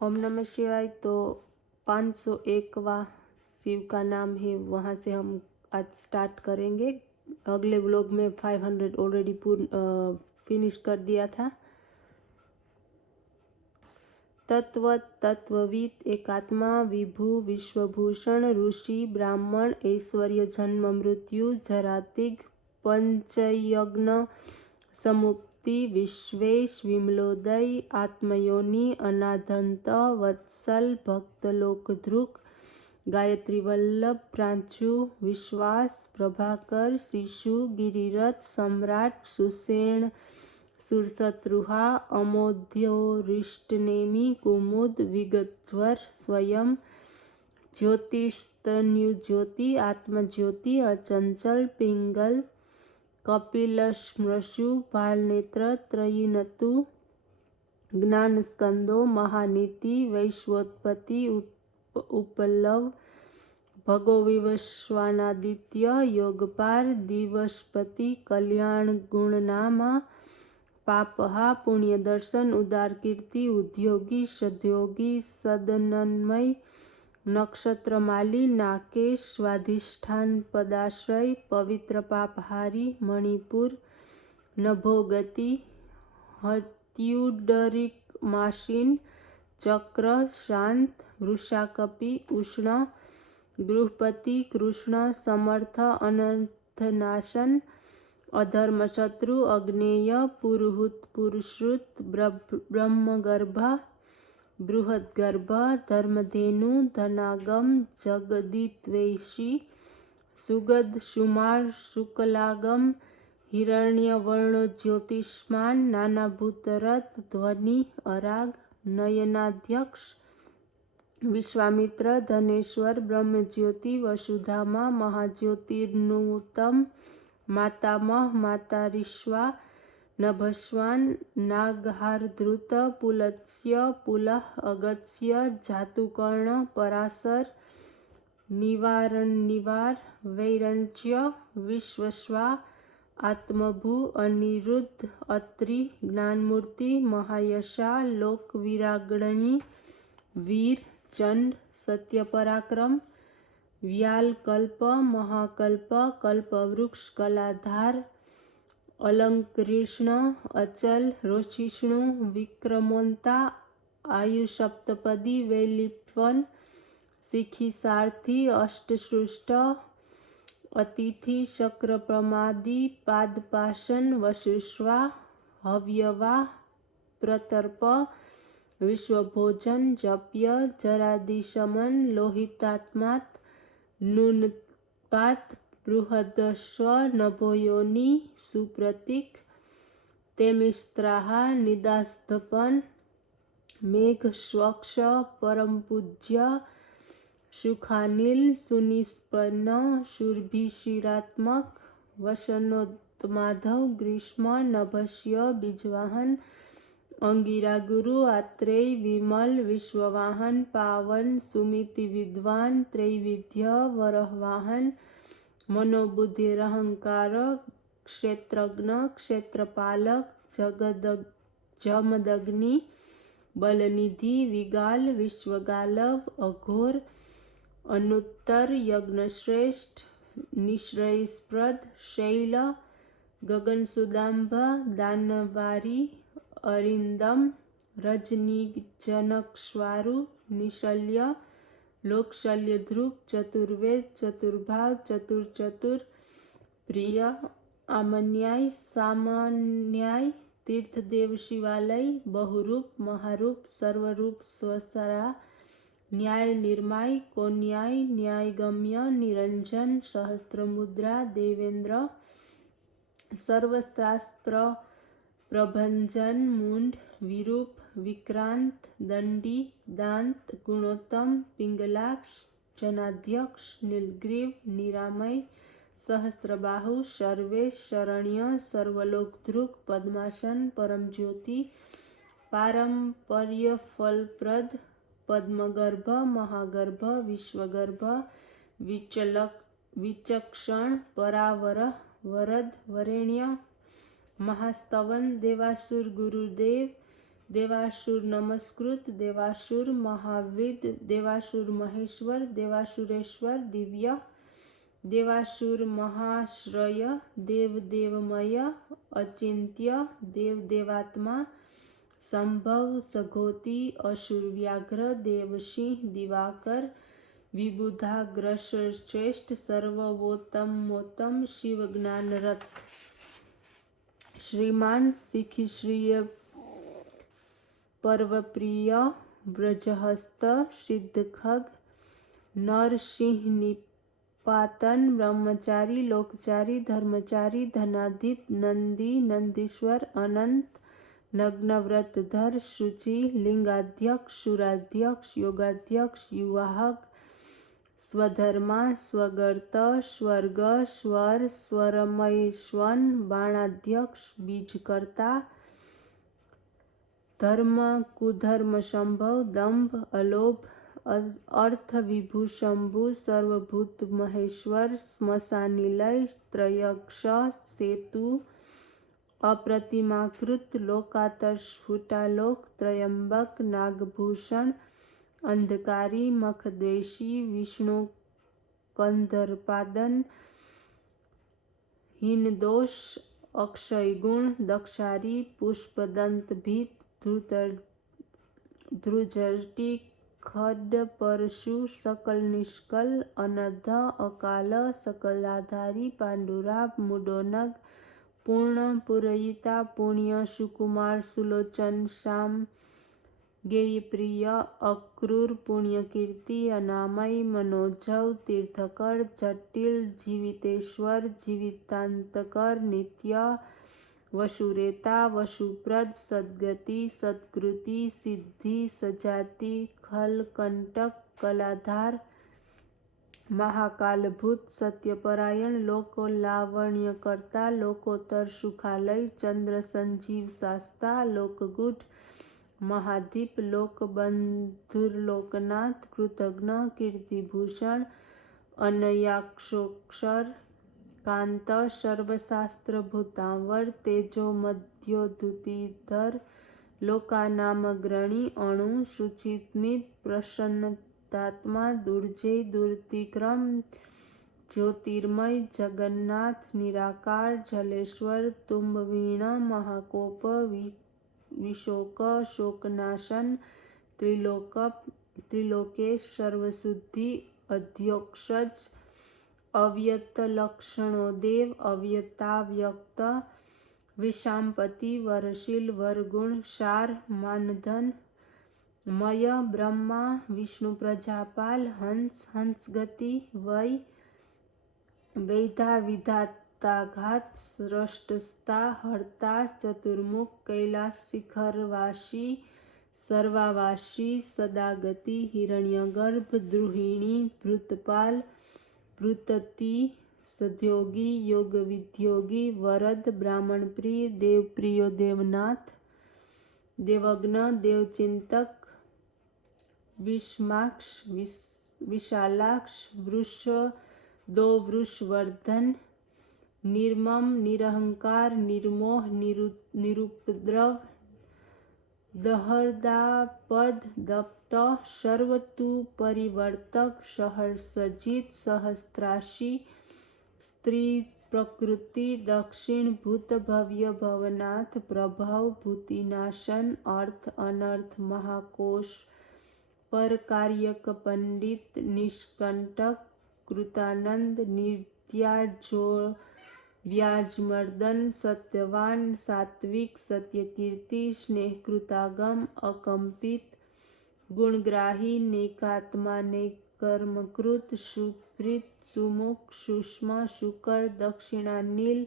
ओम नमः शिवाय। तो 501वां शिव का नाम है, वहाँ से हम आज स्टार्ट करेंगे। अगले व्लॉग में 500 ऑलरेडी फिनिश कर दिया था। तत्व तत्वविद एकात्मा विभु विश्वभूषण ऋषि ब्राह्मण ऐश्वर्य जन्म मृत्यु जरातिग पंचयज्ञ समुक्ति विश्वेश विमलोदय आत्मयोनि अनादंत वत्सल भक्तलोकधृक गायत्री वल्लभ प्रांशु विश्वास प्रभाकर शिशु गिरिरथ सम्राट सुसेन सुरशत्रुहा अमोध्योरिष्टनेमि कुमुद विगतज्वर स्वयं ज्योतिस्तन्युज्योति आत्मज्योति अचंचल पिंगल कपिलश्मश्रु बालनेत्र त्रयीनतु ज्ञानस्कंदो महानीति वैश्वोत्पत्ति उपलव भगो विवस्वानादित्य योगपार दिवसपति कल्याण गुणनामा पापहा पुण्य दर्शन उदार कीर्ति उद्योगी सद्योगी सदनन्मय नक्षत्रमाली नाकेश स्वाधिष्ठान पदाश्रय पवित्र पापहारी मणिपुर नभोगति हत्युडरिक माशीन चक्र शांत वृषाकपि उष्ण गृहपति कृष्ण समर्थ अनर्थनाशन अधर्म शत्रु अग्नेय पुरुहूत पुरुश्रुत ब्रह्मगर्भ बृहद्गर्भ धर्मधेनु धनागम जगदीत्वेषी सुगद सुमार शुक्लागम हिरण्यवर्ण ज्योतिष्मान नानाभूतरथ ध्वनि अराग नयनाध्यक्ष विश्वामित्र धनेश्वर ब्रह्मज्योति वसुधामा महाज्योतिर्नूतम मातामह मातारिश्वा नभस्वान नागहारधृत पुलत्स्य पुलह अगत्स्य जातुकर्ण पराशर निवार वैरंच्य विश्वस्वा आत्मभू अनिरुद्ध अत्रि ज्ञानमूर्ति महायशा लोकविरागणी वीर चंड सत्यपराक्रम व्यालकल्प महाकल्प कल्पवृक्ष कलाधार अलंकृष्ण अचल रोषिष्णु विक्रमोन्ता आयुसप्तपदी वैलिप्वन शिखी सारथी अष्टसृष्ट अतिथि शक्र प्रमादी पादपाशन वसुष्वा हव्यवा प्रतर्प विश्वभोजन जप्य जरादिशमन लोहितात्मात् नूनपात बृहदस्व नभोयोनि सुप्रतीक तेमिस्त्राहा निदास्तपन मेघ स्वक्ष परमपूज्य सुखानिल सुनिष्पन्न शूर्भिशिरात्मक वसनोत्माधव ग्रीष्म नभस्य बीजवाहन अंगिरा गुरु आत्रेय विमल विश्ववाहन पावन सुमिति विद्वान त्रैविध्य वरहवाहन मनोबुद्धिरहंकार क्षेत्रज्ञ क्षेत्रपालक जमदग्नि बलनिधि विगाल विश्वगालव अघोर अनुत्तर यज्ञश्रेष्ठ निश्रयस्प्रद शैल गगनसुदाम्ब दानवारी अरिंदम रजनीजनक्ष्वारु निशल्य लोकशल्यध्रुक चतुर्वेद चतुर्भाव चतुर प्रिय आमन्याय सामान्याय तीर्थदेव शिवालय बहुरूप महारूप सर्वरूप स्वसरा न्याय निर्माय कोन्याय न्यायगम्य निरंजन सहस्त्रमुद्रा देवेंद्र सर्वशास्त्र प्रभंजन मुंड विरूप विक्रांत दंडी दांत गुणोत्तम पिंगलाक्ष जनाध्यक्ष नीलग्रीव निरामय सहस्त्रबाहु सर्वेश शरण्य सर्वलोकधृक पद्मासन परमज्योति पारंपर्य फलप्रद पद्मगर्भ महागर्भ विश्वगर्भ विचक्षण परावर वरद वरेण्य महास्तवन देवासुर गुरुदेव देवासुर नमस्कृत, देवासुर महावृद, देवासुर महेश्वर, देवासुरेश्वर दिव्य, देवासुर महाश्रय, देव देवमय, अचिंत्य, देव देवात्मा, संभव सघोती, असुर व्याघ्र, देवसिंह दिवाकर, विबुधाग्रश्रेष्ठ, सर्वोत्तमोत्तम, शिव ज्ञानरथ, श्रीमान शिखिश्रिय पर्वप्रिय, ब्रजहस्त, सिद्धखग, नरसिंह निपातन, ब्रह्मचारी, लोकचारी, धर्मचारी, धनाधिप, नंदी, नंदीश्वर, अनंत, नग्नव्रतधर, शुचि, लिंगाध्यक्ष, शूराध्यक्ष, योगाध्यक्ष, युवाहक, स्वधर्मा, स्वगर्त, स्वर्ग, स्वर, स्वरमयश्वन, बाणाध्यक्ष, बीजकर्ता, धर्म कुधर्म संभव, दंभ, अलोभ, अर्थ विभू शंभु, सर्वभूत महेश्वर, श्मशानिलय, त्रयक्ष, सेतु, अप्रतिमाकृत, लोकातस्फुटालोक, त्रयंबक, नागभूषण, अंधकारी, मखद्वेषी, विष्णु कंधरपादन, हीनदोष, अक्षय गुण, दक्षारी, पुष्पदंतभीत, ध्रुजटी, खड परशु, सकल निष्कल, अनध, अकाल, सकलाधारी, पांडुरा, मुडोनग, पूर्ण पुरयिता, पुण्य, सुकुमार, सुलोचन, श्याम, गेयप्रिय, अक्रूर, पुण्यकीर्ति, अनामय, मनोजव, तीर्थकर, जटिल, जीवितेश्वर, जीवितांतकर, नित्य, वसुरेता, वसुप्रद, सद्गति, सत्कृति, सिद्धि, सजाति, खलकंटक, कलाधार, महाकालभूत, सत्यपरायण, लोकोलावण्यकर्ता, लोकोत्तर सुखालय, चंद्र संजीव शास्ता, लोकगुढ़, महादीप, लोकबंधुर्लोकनाथ, कृतघ्न, कीर्तिभूषण, अनयाक्षोक्षर, कांत, सर्वशास्त्र भूतांवर, तेजो मध्योद्धुतिधर, लोकानामग्रणी, अणु, शुचिस्मित, प्रसन्नात्मा, दुर्जय, दुर्तिक्रम, ज्योतिर्मय, जगन्नाथ, निराकार, जलेश्वर, तुम्बवीण, महाकोप, विशोक, शोकनाशन, त्रिलोकेश, सर्वशुद्धि, अध्यक्षज, अव्यक्त लक्षणोदेव, अव्यक्ताव्यक्त, विशांपति, वरशील, वरगुण, सार, मानधन, मय, ब्रह्मा, विष्णु प्रजापाल, हंस, हंसगति, वै, वैधा, विधाताघात, स्रष्टस्ता, हर्ता, चतुर्मुख, कैलास शिखरवासी, सर्वावासी, सदागति, हिरण्यगर्भ, द्रुहिणी, भृतपाल, भृतति, सद्योगी, योग विद्योगी, वरद, ब्राह्मण प्रिय, देव प्रियो, देवनाथ, देवज्ञ, देवचिंतक, विषमाक्ष, विशालाक्ष, वृष, दो वृषवर्धन, निर्मम, निरहंकार, निर्मोह, निरुपद्रव, दहर्दापद, दप्त, सर्वतु परिवर्तक, सहर्षजित, सहस्त्राशी, स्त्री प्रकृति, दक्षिण भूत, भव्य भवनाथ, प्रभव, भूतिनाशन, अर्थ अनर्थ, महाकोश, पर कार्यक, पंडित, निष्कंटक, कृतानंद, निर्त्याजो, व्याजमर्दन, सत्यवान, सात्विक, सत्यकीर्ति, स्नेहकृतागम, अकंपित, गुणग्राही, नेकात्मा, नेकर्मकृत, सुप्रीत, सुमुख, सूक्ष्म, शुकर, दक्षिणानील,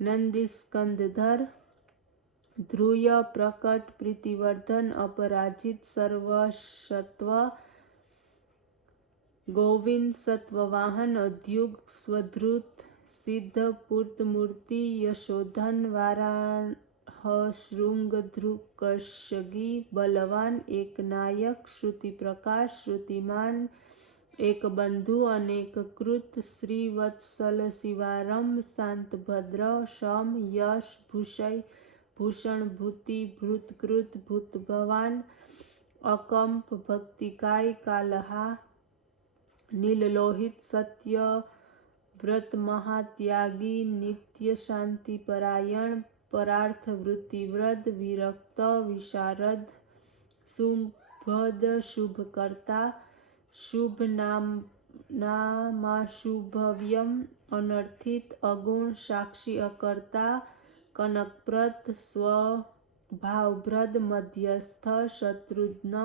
नंदीस्कंदधर, ध्रुय, प्रकट, प्रीतिवर्धन, अपराजित, सर्वसत्व, गोविंद, सत्ववाहन, अद्युग, स्वधृत, सिद्ध, पूर्तमूर्ति, यशोधन, वाराह, शृंगधृकर्षगी, बलवान, एक नायक, श्रुति प्रकाश, श्रुतिमान, एक बंधु, अनेककृत, श्रीवत्सल, शिवारंभ, शांत, भद्र, शम, यश, भूषय, भूषण भूति भूतकृत भूत भवान अकंप भक्तिकाय कालहा नीललोहित सत्य व्रत महात्यागी नित्य शांति परायण परार्थ वृत्तिव्रत विरक्त विशारद शुभद शुभकर्ता शुभ नामाशुभव्यम अनर्थित अगुण साक्षी अकर्ता कनकप्रद स्वभावभ्रद मध्यस्थ शत्रुघ्न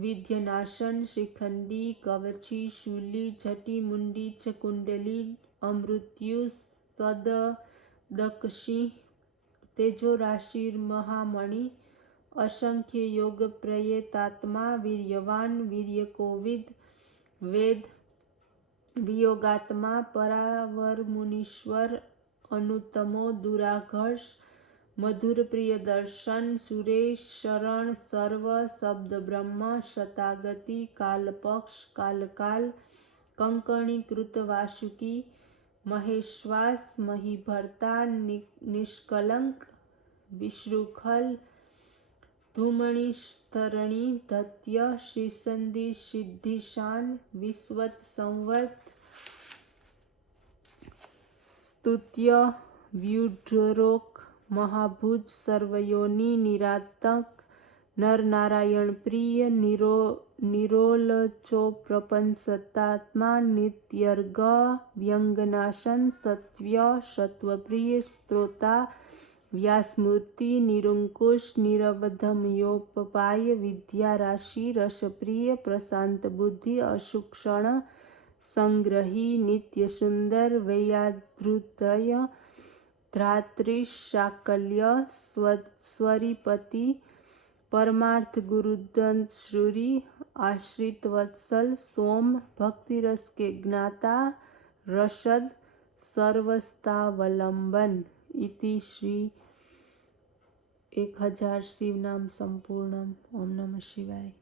विद्यनाशन शिखंडी कवची शूली झटी मुंडी च कुंडली अमृत्यु सददकशी तेजो राशि महामणि असंख्य योग प्रयतात्मा वीर्यवान वीर्यकोविद वेद वियोगात्मा परावर मुनीश्वर अनुत्तमो दुराघर्ष मधुर प्रिय दर्शन सुरेश शरण सर्व शब्द ब्रह्म शतागति कालपक्ष कालकाल कंकणी कृत वासुकी महेश्वास महीभर्ता निष्कलंक विश्रुखल धूमणि स्तरणी दत्य श्रीसंधि सिद्धिशान विश्वत संवर्त स्तुत्य व्यूढ़ोक महाभुज सर्वयोनि निरातक नर नारायण प्रिय निरोलचो प्रपंसतात्मा नित्यर्ग व्यंगनाशन सत्य सत्वप्रिय स्त्रोता व्यासमूर्ति निरंकुश निरवधमयोपाय विद्या राशि रसप्रिय प्रशांत बुद्धि असूक्षण संग्रही नित्य सुंदर वैयाधृतय ध्रातृशाकल्य स्वरिपति परमार्थ गुरुदंत श्रूरी आश्रित वत्सल सोम भक्तिरस के ज्ञाता रसद सर्वस्तावलंबन इति श्री 1000 शिवनाम संपूर्णम। ओम नमः शिवाय।